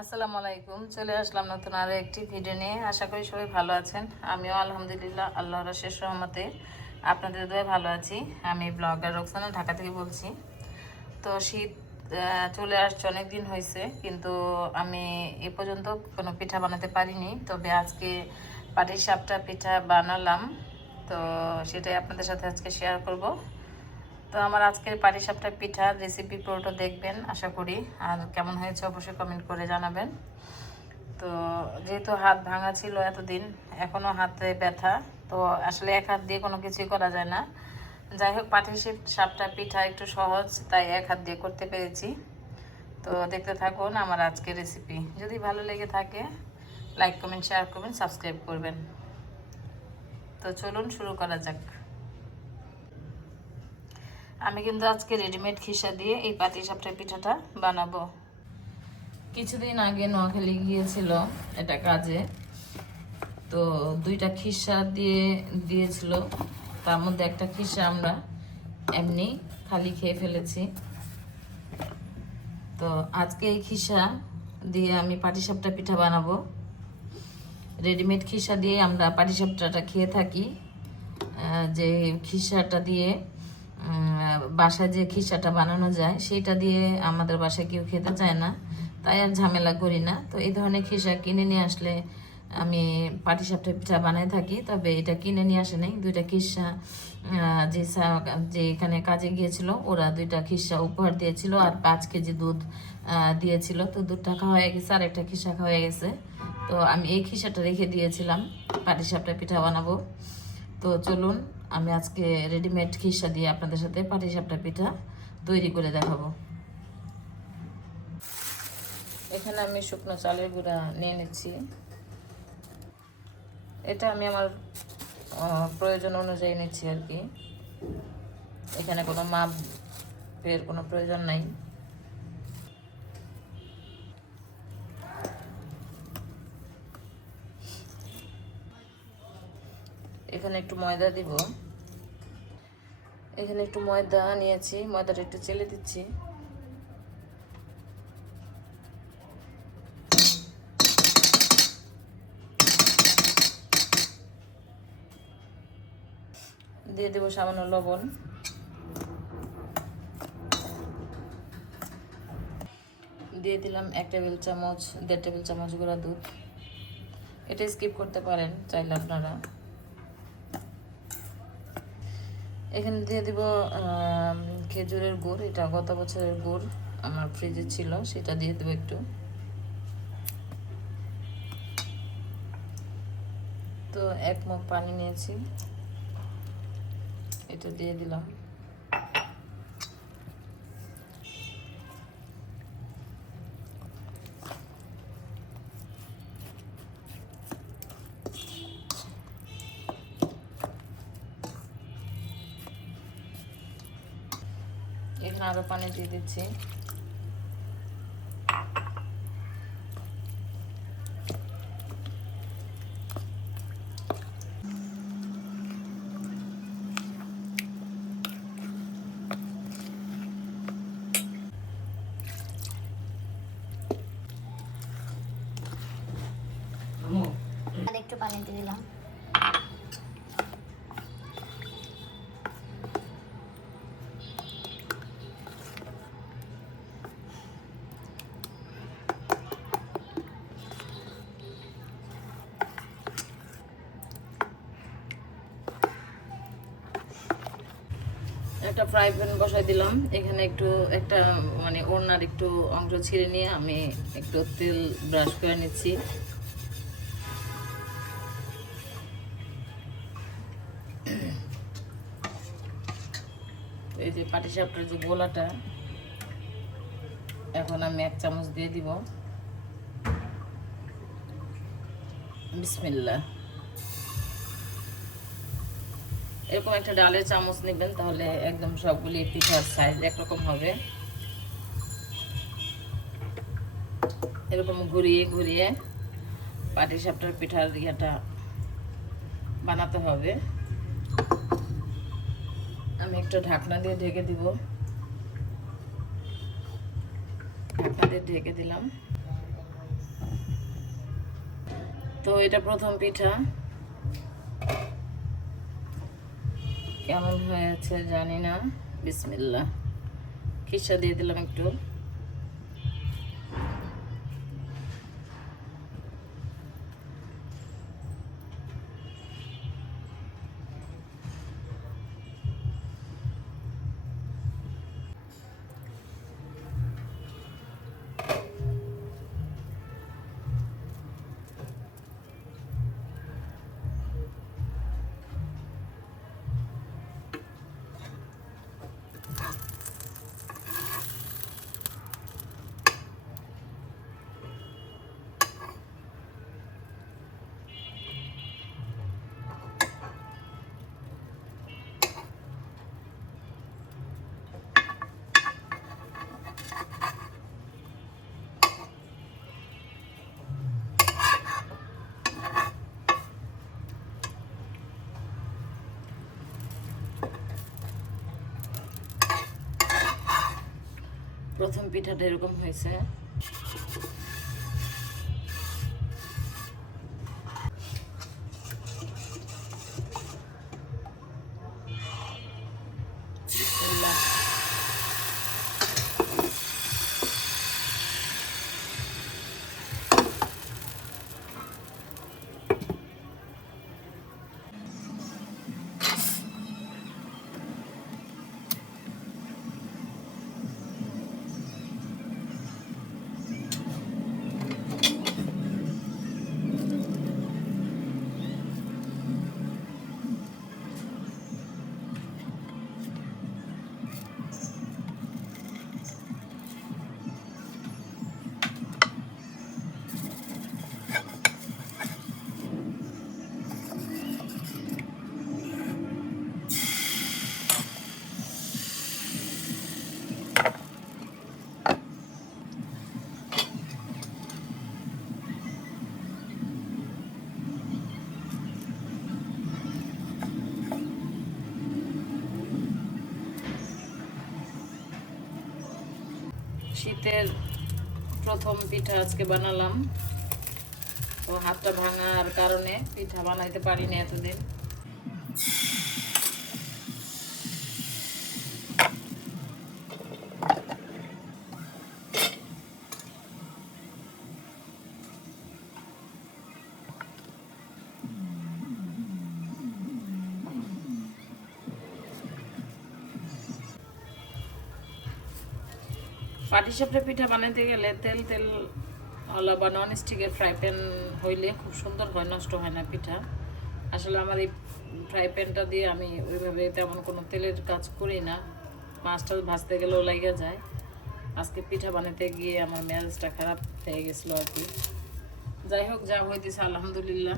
আসসালামু আলাইকুম, চলে আসলাম নতুন আরও একটি ভিডিও নিয়ে। আশা করি সবাই ভালো আছেন। আমিও আলহামদুলিল্লাহ আল্লাহর শেষ রহমতে আপনাদের দয়ে ভালো আছি। আমি ব্লগার রোকসানা ঢাকা থেকে বলছি। তো শীত চলে আসছে, অনেক দিন হয়েছে, কিন্তু আমি এ পর্যন্ত কোনো পিঠা বানাতে পারিনি। তবে আজকে পাটির সাপটা পিঠা বানালাম। তো সেটাই আপনাদের সাথে আজকে শেয়ার করব। তো আমার আজকের পাটিসাপটা পিঠার রেসিপি পুরোটা দেখবেন, আশা করি। আর কেমন হয়েছে অবশ্যই কমেন্ট করে জানাবেন। তো যেহেতু হাত ভাঙা ছিল এতদিন এখনও হাতে ব্যথা, তো আসলে এক হাত দিয়ে কোনো কিছুই করা যায় না। যাই হোক, পাটি সাপটা পিঠা একটু সহজ, তাই এক হাত দিয়ে করতে পেরেছি। তো দেখতে থাকুন আমার আজকের রেসিপি যদি ভালো লেগে থাকে লাইক কমেন্ট শেয়ার করবেন সাবস্ক্রাইব করবেন। তো চলুন শুরু করা যাক। আমি কিন্তু আজকে রেডিমেড খিসা দিয়ে এই পাটি সাপটা পিঠাটা বানাবো। কিছুদিন আগে নোয়াখালী গিয়েছিল এটা কাজে। তো দুইটা খিসা দিয়ে দিয়েছিল। তার মধ্যে একটা খিসা আমরা এমনি খালি খেয়ে ফেলেছি। তো আজকে এই খিসা দিয়ে আমি পাটিসাপটা পিঠা বানাবো। রেডিমেড খিসা দিয়ে আমরা পাটিসাপটাটা খেয়ে থাকি। যে খিসাটা দিয়ে বাসায় যে খিসাটা বানানো যায়, সেটা দিয়ে আমাদের বাসায় কেউ খেতে চায় না। তাই আর ঝামেলা করি না। তো এই ধরনের খিসা কিনে নিয়ে আসলে আমি পাটিসাপটা পিঠা বানাই থাকি, তবে এটা কিনে নিয়ে আসে নাই। দুইটা খিসা যে যে এখানে কাজে গিয়েছিল, ওরা দুইটা খিসা উপহার দিয়েছিল আর পাঁচ কেজি দুধ দিয়েছিল। তো দুধটা খাওয়া হয়ে গেছে আর একটা খিসা খাওয়া হয়ে গেছে। তো আমি এই খিসাটা রেখে দিয়েছিলাম পাটিসাপটা পিঠা বানাবো। তো চলুন আমি আজকে রেডিমেড খিসা দিয়ে আপনাদের সাথে পাটিসাপটা পিঠা তৈরি করে দেখাবো। এখানে আমি শুকনো চালের গুঁড়া নিয়ে নিচ্ছি। এটা আমি আমার প্রয়োজন অনুযায়ী নিচ্ছি আর কি। এখানে কোনো মাপের কোনো প্রয়োজন নাই। এখানে একটু ময়দা দিব। এখানে একটু ময়দা নিয়েছি, ময়দাটা একটু চেলে দিচ্ছি। দিয়ে দেবো সামান্য লবণ। দিয়ে দিলাম এক টেবিল চামচ, দেড় টেবিল চামচ গুঁড়া দুধ। এটা স্কিপ করতে পারেন, চাইলে আপনারা। এখানে দিয়ে দিব খেজুরের গুড়। এটা গত বছরের গুড় আমার ফ্রিজে ছিল, সেটা দিয়ে দেবো একটু। তো এক মুখ পানি নিয়েছি। এটা দিয়ে দিলাম। এখানে আরও পানি দিয়ে দিচ্ছি। আর একটু পানি দিয়ে দিলাম। একটা ফ্রাই প্যান বসাই দিলাম। এখানে একটু একটা মানে ওড়নার একটু অংশ ছিঁড়ে নিয়ে আমি একটু তেল ব্রাশ করে নিচ্ছি। এই যে পাটিসাপটার যে গোলাটা, এখন আমি এক চামচ দিয়ে দিব। বিসমিল্লাহ। এরকম একটা ডালের চামচ নেবেন, তাহলে একদম সবগুলি পিঠার সাইজ একরকম হবে। এরকম ঘুরিয়ে ঘুরিয়ে পাটি সাপটার পিঠার ইয়েটা বানাতে হবে। আমি একটু ঢাকনা দিয়ে ঢেকে দিব। ঢাকনা দিয়ে ঢেকে দিলাম। তো এটা প্রথম পিঠা। কেমন হয়েছে জানি না। বিসমিল্লা খিসা দিয়ে দিলাম একটু। প্রথম পিঠাটা এরকম হয়েছে। শীতের প্রথম পিঠা আজকে বানালাম। তো হাতটা ভাঙার কারণে পিঠা বানাইতে পারিনি এতদিন। পাটিসাপটা পিঠা বানাইতে গেলে তেল তেল হলো বা নন স্টিকের ফ্রাই প্যান হইলে খুব সুন্দর হয়, নষ্ট হয় না পিঠা। আসলে আমার এই ফ্রাই প্যানটা দিয়ে আমি ওইভাবে তেমন কোনো তেলের কাজ করি না। মাছটা ভাজতে গেলেও লাগে যায়। আজকে পিঠা বানাতে গিয়ে আমার মেজাজটা খারাপ হয়ে গেছিল আর কি। যাই হোক, যা হইতেছে, আলহামদুলিল্লাহ।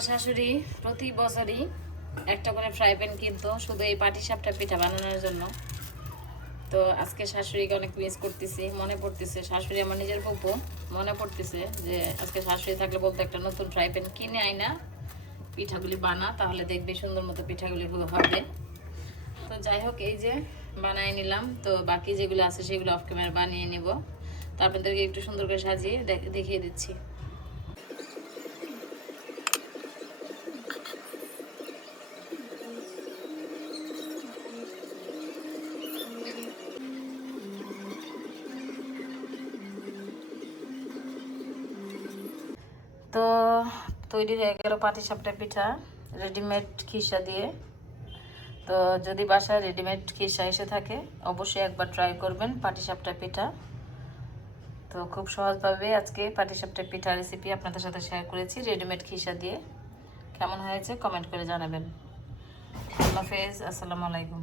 আমার শাশুড়ি প্রতি বছরই একটা করে ফ্রাই প্যান কিনতো, শুধু এই পাটি সাপটা পিঠা বানানোর জন্য। তো আজকে শাশুড়িকে অনেক মিস করতেছি, মনে পড়তেছে। শাশুড়ি আমার নিজের পপু মনে পড়তেছে যে আজকে শাশুড়ি থাকলে বলতো, একটা নতুন ফ্রাই প্যান কিনে আয় না পিঠাগুলি বানা, তাহলে দেখবি সুন্দর মতো পিঠাগুলি হবে। তো যাই হোক, এই যে বানিয়ে নিলাম। তো বাকি যেগুলো আছে, সেগুলো অফ ক্যামেরা বানিয়ে নিব। তো আপনাদেরকে একটু সুন্দর করে সাজিয়ে দেখ- দেখিয়ে দিচ্ছি। তৈরি হয়ে গেল পাটিসাপটা পিঠা রেডিমেড খিসা দিয়ে। তো যদি বাসায় রেডিমেড খিসা এসে থাকে, অবশ্যই একবার ট্রাই করবেন পাটিসাপটা পিঠা। তো খুব সহজভাবে আজকে পাটিসাপটা পিঠা রেসিপি আপনাদের সাথে শেয়ার করেছি রেডিমেড খিসা দিয়ে। কেমন হয়েছে কমেন্ট করে জানাবেন। আল্লাহ হাফেজ, আসসালামু আলাইকুম।